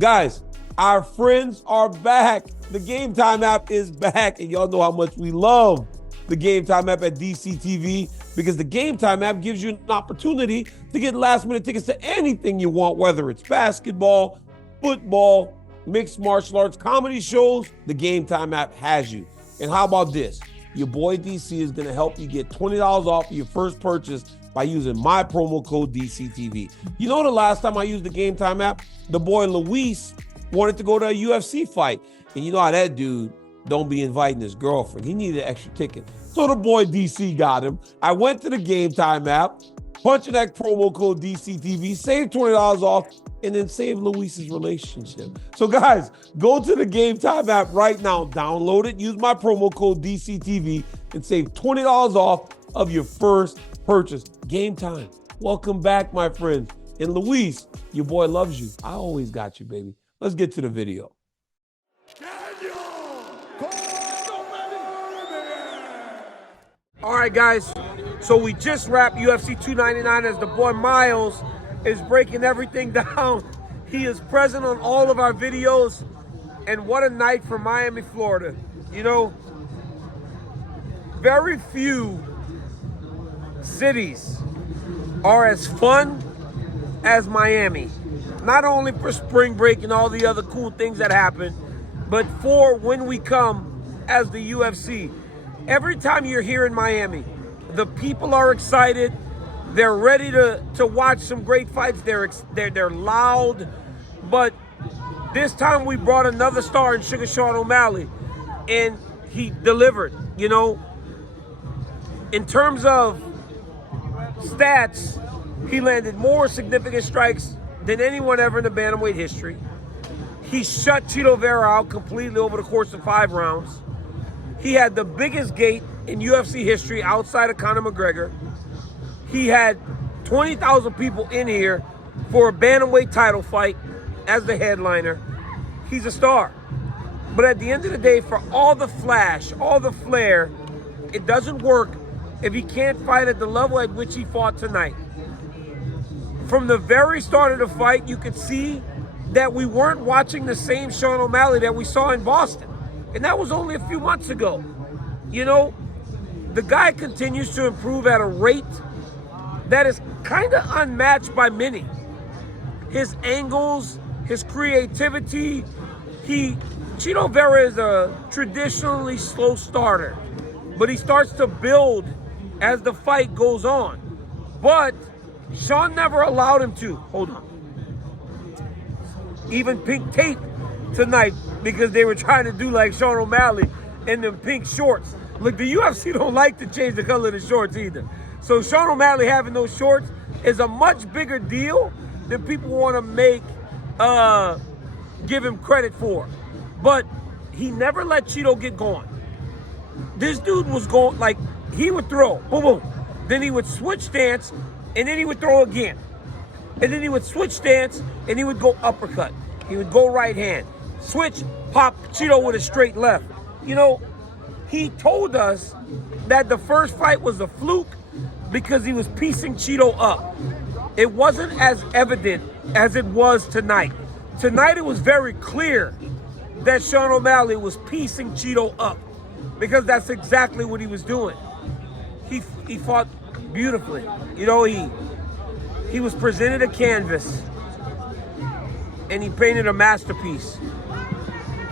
Guys, our friends are back. The Game Time app is back, and y'all know how much we love the Game Time app at DCTV, because the Game Time app gives you an opportunity to get last-minute tickets to anything you want, whether it's basketball, football, mixed martial arts, comedy shows. The Game Time app has you. And how about this? Your boy DC is going to help you get $20 off your first purchase by using my promo code DCTV. You know, the last time I used the Game Time app, the boy Luis wanted to go to a UFC fight. And you know how that dude don't be inviting his girlfriend. He needed an extra ticket. So the boy DC got him. I went to the Game Time app, punched that promo code DCTV, saved $20 off, and then save Luis's relationship. So guys, go to the Game Time app right now, download it, use my promo code DCTV, and save $20 off of your first purchase. Game Time, welcome back, my friends. And Luis, your boy loves you. I always got you, baby. Let's get to the video. All right, guys, so we just wrapped UFC 299 as the boy Miles is breaking everything down. He is present on all of our videos, and what a night for Miami, Florida. You know, very few cities are as fun as Miami. Not only for spring break and all the other cool things that happen, but for when we come as the UFC. Every time you're here in Miami, the people are excited. They're ready to watch some great fights. They're loud. But this time we brought another star in Sugar Sean O'Malley, and he delivered. You know, in terms of stats, he landed more significant strikes than anyone ever in the bantamweight history. He shut Chito Vera out completely over the course of 5 rounds. He had the biggest gate in UFC history outside of Conor McGregor. He had 20,000 people in here for a bantamweight title fight as the headliner. He's a star. But at the end of the day, for all the flash, all the flair, it doesn't work if he can't fight at the level at which he fought tonight. From the very start of the fight, you could see that we weren't watching the same Sean O'Malley that we saw in Boston. And that was only a few months ago. You know, the guy continues to improve at a rate that is kind of unmatched by many. His angles, his creativity. Chito Vera is a traditionally slow starter, but he starts to build as the fight goes on. But Sean never allowed him to. Hold on. Even pink tape tonight, because they were trying to do like Sean O'Malley in them pink shorts. Look, the UFC don't like to change the color of the shorts either. So Sean O'Malley having those shorts is a much bigger deal than people want to give him credit for. But he never let Chito get going. This dude was going, like, he would throw, boom, boom. Then he would switch stance, and then he would throw again. And then he would switch stance, and he would go uppercut. He would go right hand. Switch, pop, Chito with a straight left. You know, he told us that the first fight was a fluke because he was piecing Chito up. It wasn't as evident as it was tonight. Tonight it was very clear that Sean O'Malley was piecing Chito up, because that's exactly what he was doing. He fought beautifully. You know, he was presented a canvas and he painted a masterpiece.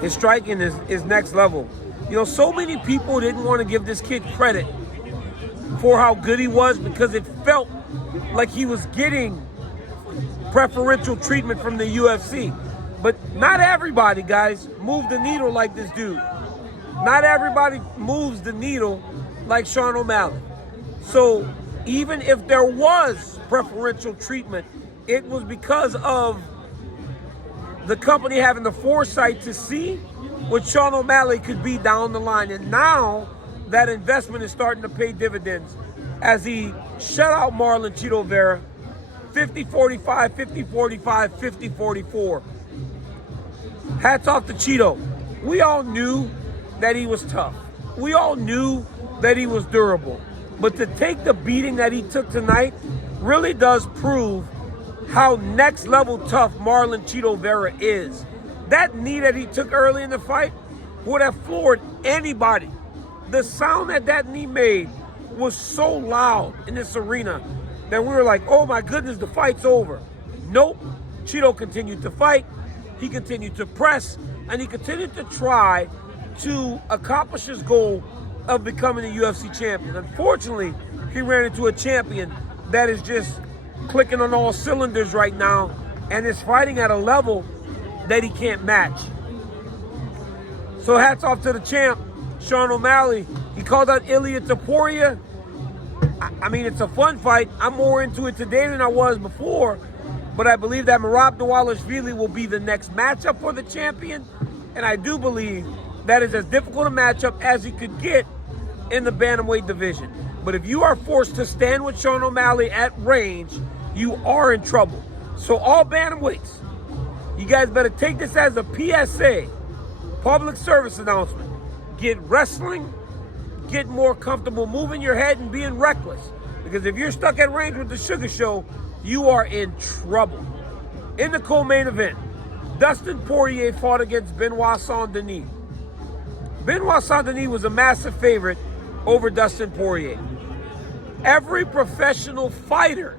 His striking is next level. You know, so many people didn't want to give this kid credit for how good he was, because it felt like he was getting preferential treatment from the UFC. But not everybody, guys, moved the needle like this dude. Not everybody moves the needle like Sean O'Malley. So even if there was preferential treatment, it was because of the company having the foresight to see what Sean O'Malley could be down the line. And now that investment is starting to pay dividends as he shut out Marlon Chito Vera 50-45, 50-45, 50-44. Hats off to Chito. We all knew that he was tough. We all knew that he was durable. But to take the beating that he took tonight really does prove how next level tough Marlon Chito Vera is. That knee that he took early in the fight would have floored anybody. The sound that knee made was so loud in this arena that we were like, oh my goodness, the fight's over. Nope. Chito continued to fight. He continued to press, and he continued to try to accomplish his goal of becoming a UFC champion. Unfortunately, he ran into a champion that is just clicking on all cylinders right now and is fighting at a level that he can't match. So hats off to the champ, Sean O'Malley. He called out Ilia Topuria. I mean, it's a fun fight. I'm more into it today than I was before, but I believe that Merab Dvalishvili will be the next matchup for the champion, and I do believe that is as difficult a matchup as he could get in the bantamweight division. But if you are forced to stand with Sean O'Malley at range, you are in trouble. So all bantamweights, you guys better take this as a PSA, public service announcement. Get wrestling, get more comfortable moving your head and being reckless. Because if you're stuck at range with the Sugar Show, you are in trouble. In the co-main event, Dustin Poirier fought against Benoit Saint-Denis. Benoit Saint-Denis was a massive favorite over Dustin Poirier. Every professional fighter,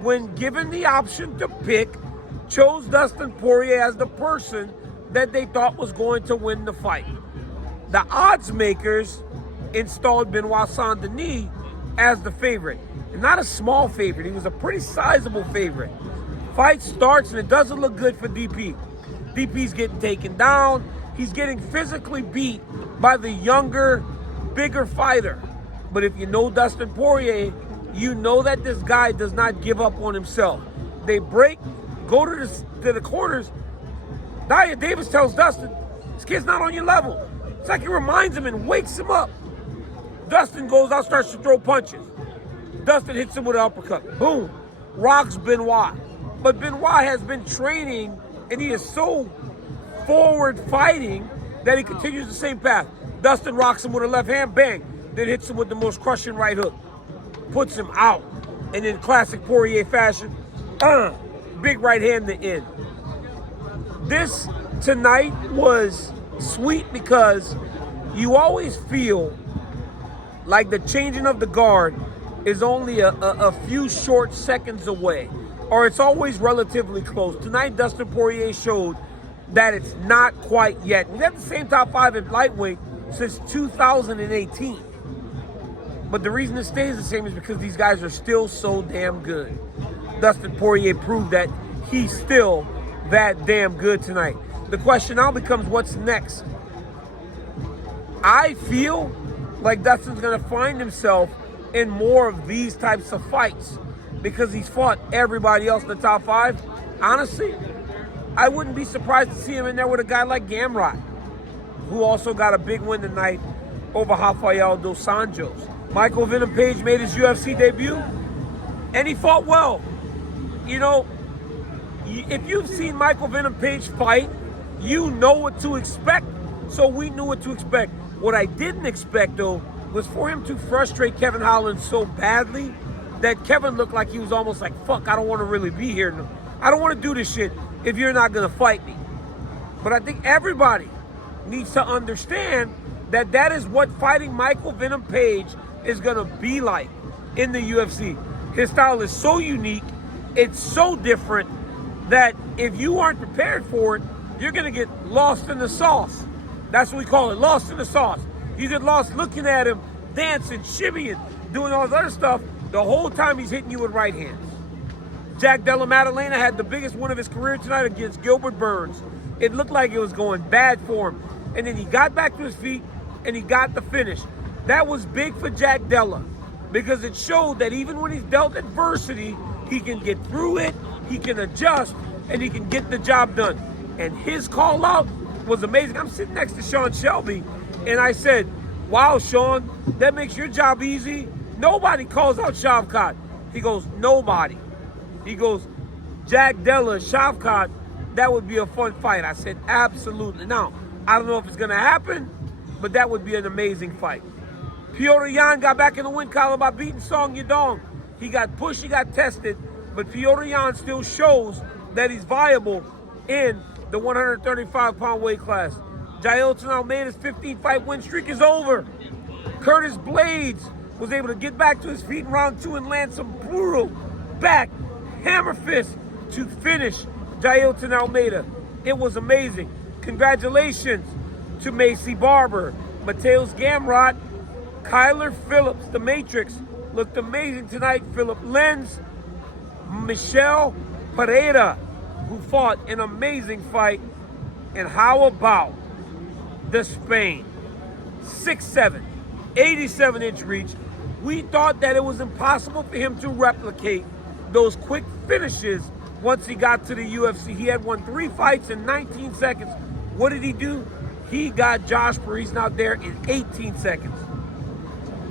when given the option to pick, chose Dustin Poirier as the person that they thought was going to win the fight. The odds makers installed Benoit Saint-Denis as the favorite. And not a small favorite, he was a pretty sizable favorite. Fight starts and it doesn't look good for DP. DP's getting taken down. He's getting physically beat by the younger, bigger fighter. But if you know Dustin Poirier, you know that this guy does not give up on himself. They break, go to the corners. Nia Davis tells Dustin, this kid's not on your level. It's like he reminds him and wakes him up. Dustin goes out, starts to throw punches. Dustin hits him with an uppercut. Boom. Rocks Benoit. But Benoit has been training, and he is so forward fighting that he continues the same path. Dustin rocks him with a left hand, bang. Then hits him with the most crushing right hook. Puts him out. And in classic Poirier fashion, big right hand to end. This tonight was sweet because you always feel like the changing of the guard is only a few short seconds away, or it's always relatively close. Tonight, Dustin Poirier showed that it's not quite yet. He's at the same top 5 in lightweight since 2018. But the reason it stays the same is because these guys are still so damn good. Dustin Poirier proved that he's still that damn good tonight. The question now becomes, what's next? I feel like Dustin's going to find himself in more of these types of fights because he's fought everybody else in the top 5. Honestly, I wouldn't be surprised to see him in there with a guy like Gamrot, who also got a big win tonight over Rafael dos Anjos. Michael Venom Page made his UFC debut, and he fought well. You know, if you've seen Michael Venom Page fight, you know what to expect, so we knew what to expect. What I didn't expect, though, was for him to frustrate Kevin Holland so badly that Kevin looked like he was almost like, fuck, I don't want to really be here. I don't want to do this shit if you're not going to fight me. But I think everybody needs to understand that that is what fighting Michael Venom Page is going to be like in the UFC. His style is so unique, it's so different, that if you aren't prepared for it, you're going to get lost in the sauce. That's what we call it, lost in the sauce. You get lost looking at him, dancing, shimmying, doing all this other stuff, the whole time he's hitting you with right hands. Jack Della Maddalena had the biggest win of his career tonight against Gilbert Burns. It looked like it was going bad for him. And then he got back to his feet, and he got the finish. That was big for Jack Della because it showed that even when he's dealt adversity, he can get through it, he can adjust, and he can get the job done. And his call out was amazing. I'm sitting next to Sean Shelby, and I said, wow, Sean, that makes your job easy. Nobody calls out Shavkat. He goes, nobody. He goes, Jack Della, Shavkat, that would be a fun fight. I said, absolutely. Now, I don't know if it's going to happen, but that would be an amazing fight. Petr Yan got back in the win column by beating Song Yadong. He got pushed, he got tested, but Petr Yan still shows that he's viable in the 135-pound weight class. Jailton Almeida's 15-fight win streak is over. Curtis Blades was able to get back to his feet in round 2 and land some brutal back hammer fist to finish Jailton Almeida. It was amazing. Congratulations to Maycee Barber, Mateus Gamrot, Kyler Phillips, the Matrix, looked amazing tonight. Philip Lenz, Michelle Pereira, who fought an amazing fight. And how about the Spain? 6'7", 87-inch reach. We thought that it was impossible for him to replicate those quick finishes once he got to the UFC. He had won 3 fights in 19 seconds. What did he do? He got Josh Parisen out there in 18 seconds.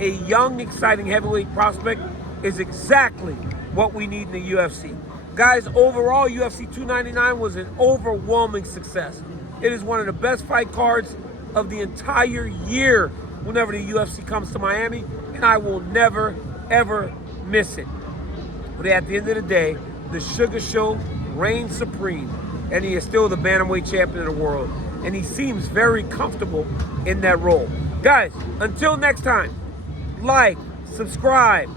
A young, exciting heavyweight prospect is exactly what we need in the UFC. Guys, overall, UFC 299 was an overwhelming success. It is one of the best fight cards of the entire year whenever the UFC comes to Miami, and I will never, ever miss it. But at the end of the day, the Sugar Show reigns supreme, and he is still the bantamweight champion of the world, and he seems very comfortable in that role. Guys, until next time, like, subscribe,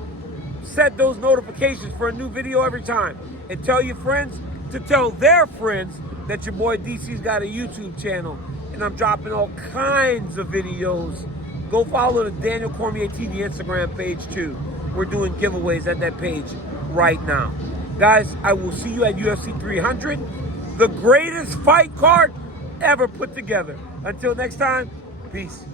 set those notifications for a new video every time, and tell your friends to tell their friends that your boy DC's got a YouTube channel, and I'm dropping all kinds of videos. Go follow the Daniel Cormier TV Instagram page too. We're doing giveaways at that page right now. Guys, I will see you at UFC 300, the greatest fight card ever put together. Until next time, peace.